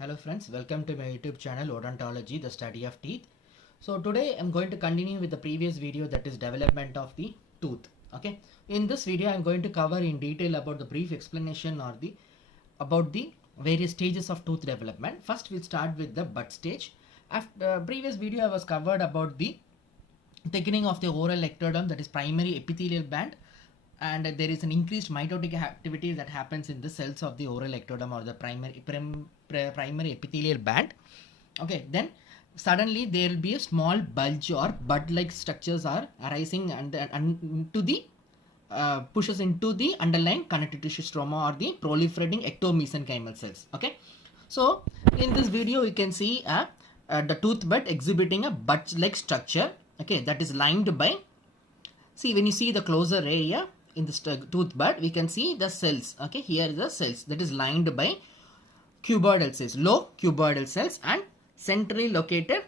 Hello friends, welcome to my YouTube channel Odontology, the study of teeth. So today I'm going to continue with the previous video, that is development of the tooth. Okay, in this video I'm going to cover in detail about the brief explanation or about the various stages of tooth development. First we'll start with the bud stage. After previous video I was covered about the thickening of the oral ectoderm, that is primary epithelial band, and there is an increased mitotic activity that happens in the cells of the oral ectoderm or the primary epithelial band. Okay, then suddenly there will be a small bulge or bud-like structures are arising and into the pushes into the underlying connective tissue stroma or the proliferating ectomesenchymal cells. Okay, so in this video you can see the tooth bud exhibiting a bud-like structure. Okay, that is lined by, see when you see the closer area in this tooth bud, we can see the cells. Okay, here is the cells that is lined by cuboidal cells, low cuboidal cells and centrally located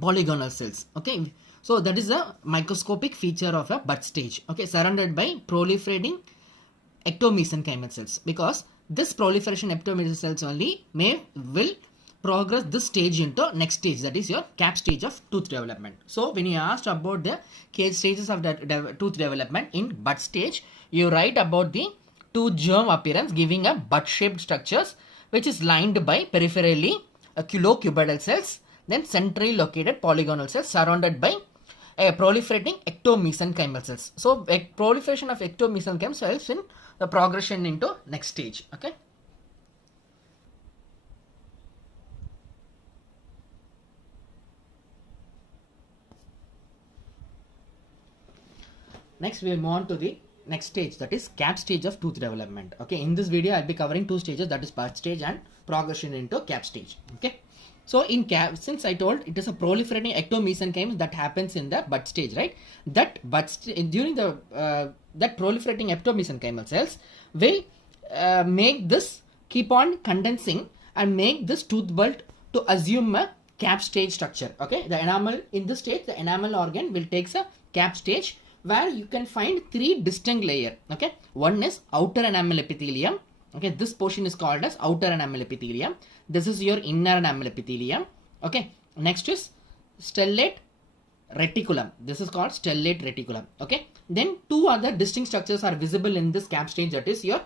polygonal cells. Okay, so that is a microscopic feature of a bud stage. Okay, surrounded by proliferating ectomesenchymal cells, because this proliferation ectomesenchymal cells only will progress this stage into next stage, that is your cap stage of tooth development. So when you asked about the stages of the tooth development in bud stage, you write about the tooth germ appearance giving a bud shaped structures which is lined by peripherally low cuboidal cells, then centrally located polygonal cells surrounded by a proliferating ectomesenchymal cells. So a proliferation of ectomesenchymal cells helps in the progression into next stage. Okay. Next we will move on to the next stage, that is cap stage of tooth development. Okay, in this video I'll be covering two stages, that is bud stage and progression into cap stage. Okay, so in cap, since I told it is a proliferating ectomesenchymes that happens in the bud stage, right? That during the that proliferating ectomesenchymal cells will make this keep on condensing and make this tooth bud to assume a cap stage structure. Okay, the enamel in this stage, the enamel organ will take a cap stage, where you can find three distinct layers. Okay, one is outer enamel epithelium. Okay, this portion is called as outer enamel epithelium. This is your inner enamel epithelium. Okay, next is stellate reticulum. This is called stellate reticulum. Okay, then two other distinct structures are visible in this cap stage, that is your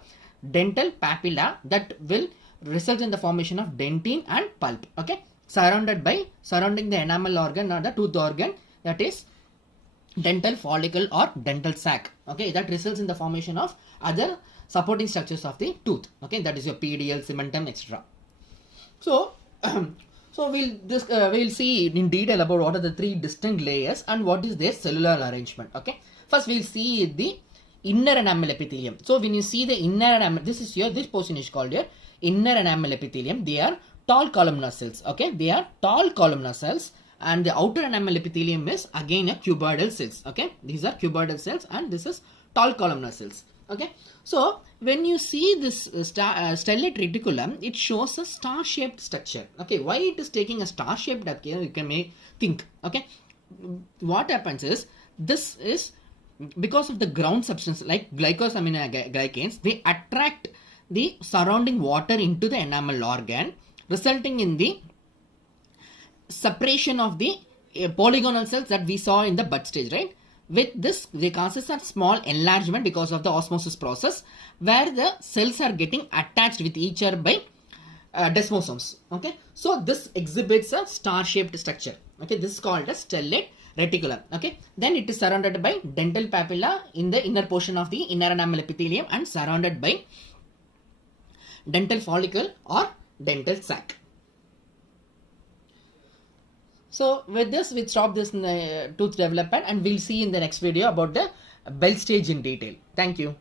dental papilla, that will result in the formation of dentine and pulp. Okay, surrounding the enamel organ or the tooth organ, that is dental follicle or dental sac. Okay, that results in the formation of other supporting structures of the tooth. Okay, that is your PDL, cementum, etc. So we'll see in detail about what are the three distinct layers and what is their cellular arrangement. Okay, first we'll see the inner enamel epithelium. So when you see the inner enamel, this portion is called your inner enamel epithelium. They are tall columnar cells. Okay, they are tall columnar cells. And the outer enamel epithelium is again a cuboidal cells. Okay, these are cuboidal cells and this is tall columnar cells. Okay, so when you see this stellate reticulum, it shows a star-shaped structure. Okay, why it is taking a star-shaped structure, you can think. Okay, what happens is, this is because of the ground substance like glycosaminoglycans, they attract the surrounding water into the enamel organ, resulting in the separation of the polygonal cells that we saw in the bud stage, right? With this, they causes a small enlargement because of the osmosis process, where the cells are getting attached with each other by desmosomes. Okay, so this exhibits a star-shaped structure. Okay, this is called as stellate reticulum. Okay, then it is surrounded by dental papilla in the inner portion of the inner enamel epithelium and surrounded by dental follicle or dental sac. So with this, we stop this tooth development and we'll see in the next video about the bud stage in detail. Thank you.